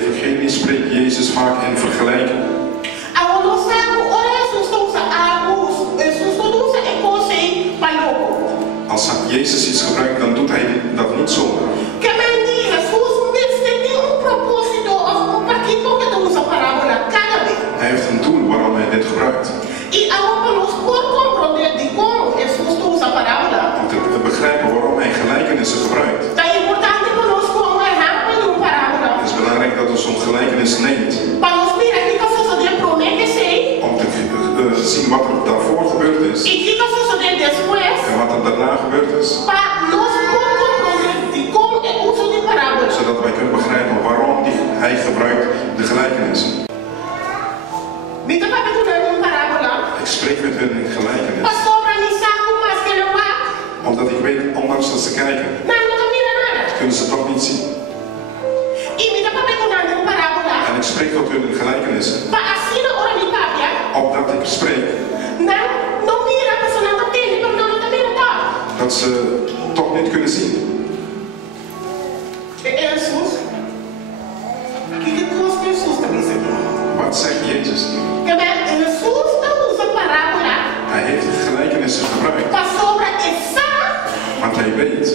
evangelie spreekt Jezus vaak in vergelijking. Als Jezus iets gebruikt, dan doet hij dat niet zomaar. Hij heeft een doel waarom hij dit gebruikt. Om te begrijpen waarom hij gelijkenissen gebruikt. Het is belangrijk dat we zo'n gelijkenis neemt. Om te zien wat er daarvoor gebeurd is. En wat er daarna gebeurd is. Zodat wij kunnen begrijpen waarom hij gebruikt de gelijkenis. Ik spreek met hun in gelijkenis. Omdat ik weet, ondanks dat ze kijken, kunnen ze toch niet zien. En ik spreek tot hun in gelijkenissen. Opdat ik spreek. Dat ze toch niet kunnen zien. Wat zegt Jezus? Hij heeft gelijkenissen gebruikt. Want hij weet,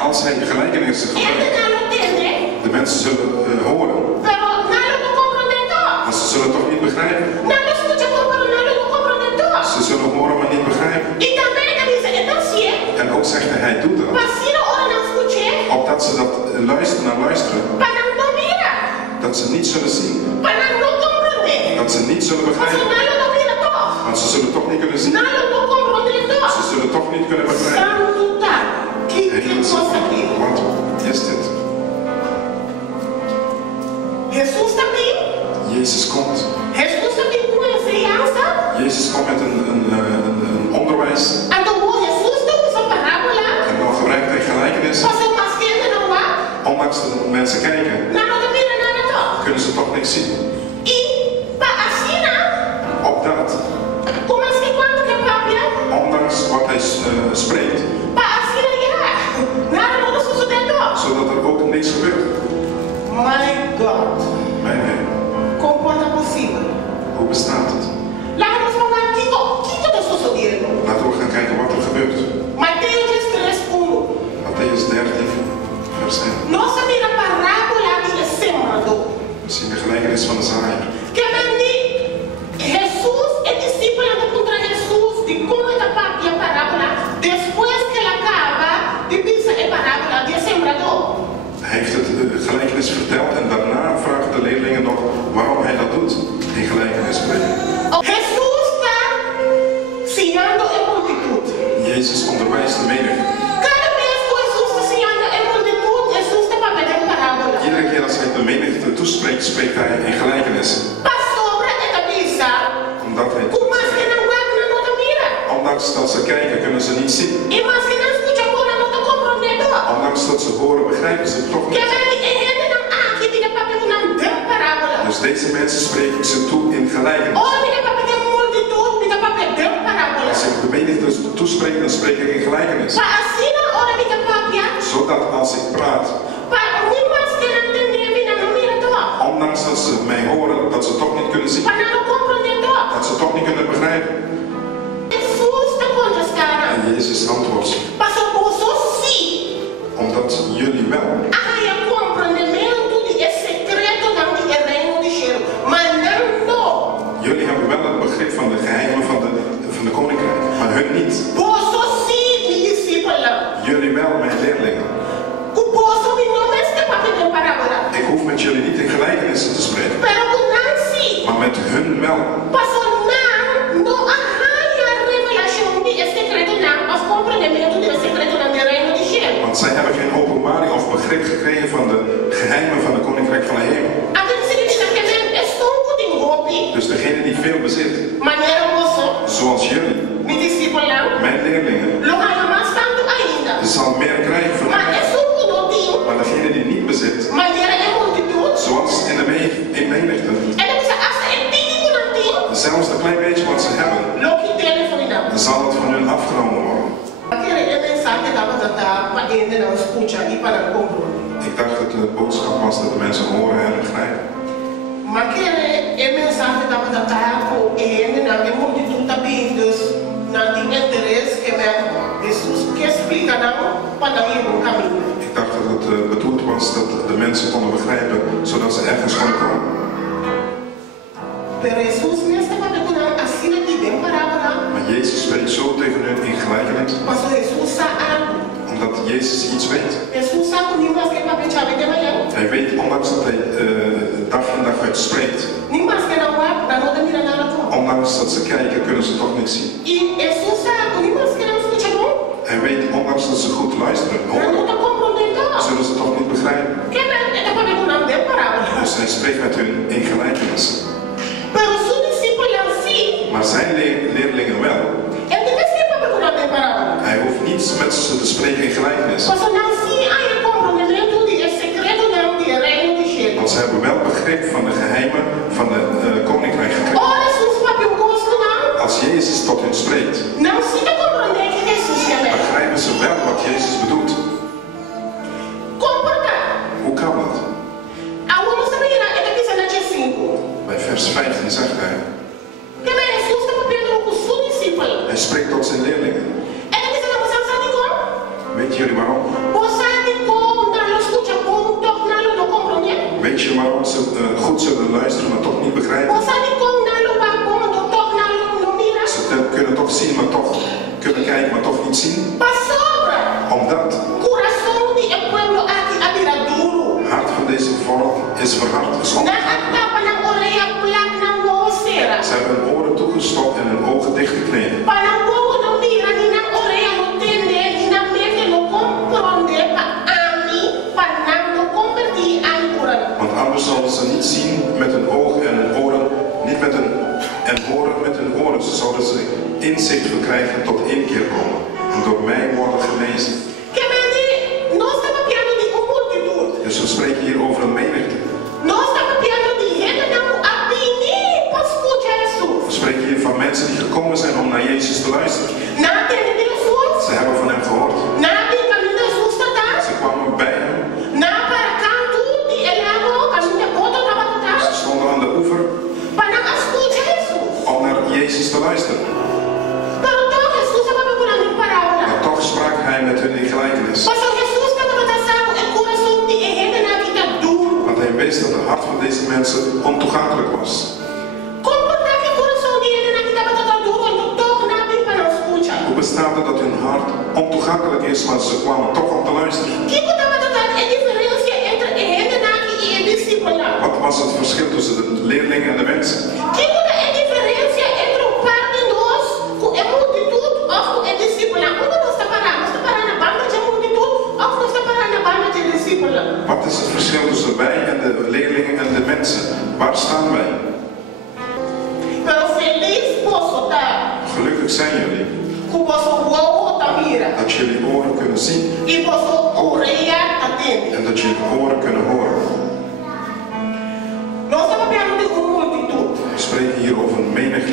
als hij gelijkenissen gebruikt, de mensen zullen horen. Maar ze zullen toch niet begrijpen. Ze zullen horen maar niet begrijpen. En ook zegt hij doet dat. Opdat ze dat luisteren. Dat ze niet zullen zien. Dat ze niet zullen begrijpen. Want ze zullen toch niet kunnen zien. Ze zullen toch niet kunnen begrijpen. Want is dit? Jezus komt. Jezus komt met een onderwijs. En dan gebruikt hij gelijkenissen. Ondanks dat mensen kijken, kunnen ze toch niks zien. Opdat, ondanks wat hij spreekt, zodat er ook niks gebeurt. My God. Mijn Heer. Hoe bestaat het? Laten we gaan kijken wat er gebeurt. Mattheüs 13, vers 1. We zien de gelijkenis van de zaaier. Hij heeft het gelijkenis verteld en daarna vragen de leerlingen nog waarom hij dat doet. Die gelijkenis spreken. Jezus onderwijst de menigte. Iedere keer als hij de menigte toespreekt, spreekt hij in gelijkenissen. Omdat hij ondanks dat ze kijken, kunnen ze niet zien. Ondanks dat ze horen, begrijpen ze het toch niet. Dus deze mensen spreek ik ze toe in gelijkenis. Als ik de menigte toespreek, dan spreek ik in gelijkenis. Zodat als ik praat, ondanks dat ze mij horen, dat ze toch niet kunnen zien. Dat ze toch niet kunnen begrijpen. En Jezus antwoordt, omdat jullie wel. Jullie hebben wel het begrip van de geheimen van de koninkrijk, maar hun niet. Jullie wel, mijn leerlingen. Ik hoef met jullie niet in gelijkenissen te spreken, maar met hun wel. Want zij hebben geen openbaring of begrip gekregen van de geheimen van de koninkrijk van de hemel. Dus degene die veel bezit, zoals jullie, mijn leerlingen, zal meer krijgen van mij. Maar degene die niet bezit, zoals in de menigte, zelfs een klein beetje wat ze hebben, dan zal het van hun afgenomen worden. Ik dacht dat de boodschap was dat de mensen horen en begrijpen. Maar een mensagem dat we dat hebben en dan moet je doen dat bij dus na die interesse que Jesus que explica não para ir no caminho. Ik dacht dat het bedoeld was dat de mensen konden begrijpen zodat ze ergens konden komen. Pero Jesus nesta parábola assim aqui bem parábola. Maar Jezus spreekt zo tegen hun in gelijkenis. Mas Jesus sabe algo. Omdat Jezus iets weet. Jesus sabe niemand que papai chave de manhã. Hij weet, ondanks dat hij dag in dag uit spreekt. Niemand que não vai, dan não mira nada tu. Ondanks dat ze kijken, kunnen ze toch niks zien. E Jesus sabe niemand que não escuta bom. Hij weet, ondanks dat ze goed luisteren, zullen ze toch niet begrijpen. Dus hij spreekt met hun in gelijkenis. Maar zijn leerlingen wel. Hij hoeft niets met ze te spreken in gelijkenis. Want ze hebben wel begrip van de geheimen van de koninkrijk gekregen. Als Jezus tot hen spreekt, begrijpen ze wel wat Jezus bedoelt. Hoe kan dat? Bij vers 15 zegt hij. Hij spreekt tot zijn leerlingen. Weet jullie waarom? Weet je waarom ze goed zullen luisteren, maar toch niet begrijpen? Ze kunnen toch zien, maar toch kunnen kijken, maar toch niet zien. Omdat het hart van deze volk is verhard geschoten. Ze hebben hun oren toegestopt en hun ogen dichtgeknepen. Want anders zouden ze niet zien met hun ogen en hun oren, niet met hun, en horen met hun oren. Ze zouden ze inzicht verkrijgen tot inkeer komen. En door mij worden genezen. Dus we spreken hier over een menigte. We spreken hier van mensen die gekomen zijn om naar Jezus te luisteren. Ze hebben van hem gehoord. Ze kwamen bij hem. Ze stonden aan de oever om naar Jezus te luisteren. Maar toch sprak hij met hun in gelijkenis. Want hij wist dat het hart van deze mensen ontoegankelijk was. Hoe bestaat het dat hun hart ontoegankelijk is, maar ze kwamen toch om te luisteren? Wat was het verschil tussen de leerlingen en de mensen? Wat is het verschil tussen wij en de leerlingen en de mensen? Waar staan wij? Gelukkig zijn jullie. Dat jullie oren kunnen zien. En dat jullie oren kunnen horen. We spreken hier over een menigte.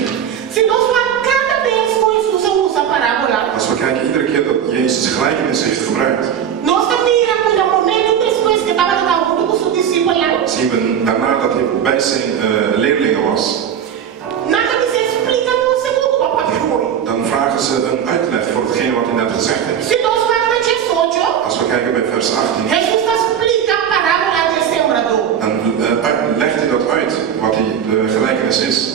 Als we kijken iedere keer dat Jezus gelijkenis heeft gebruikt, zien we daarna dat hij bij zijn leerlingen was. Dan vragen ze een uitleg voor hetgeen wat hij net gezegd heeft. Als we kijken bij vers 18, dan legt hij dat uit wat de gelijkenis is.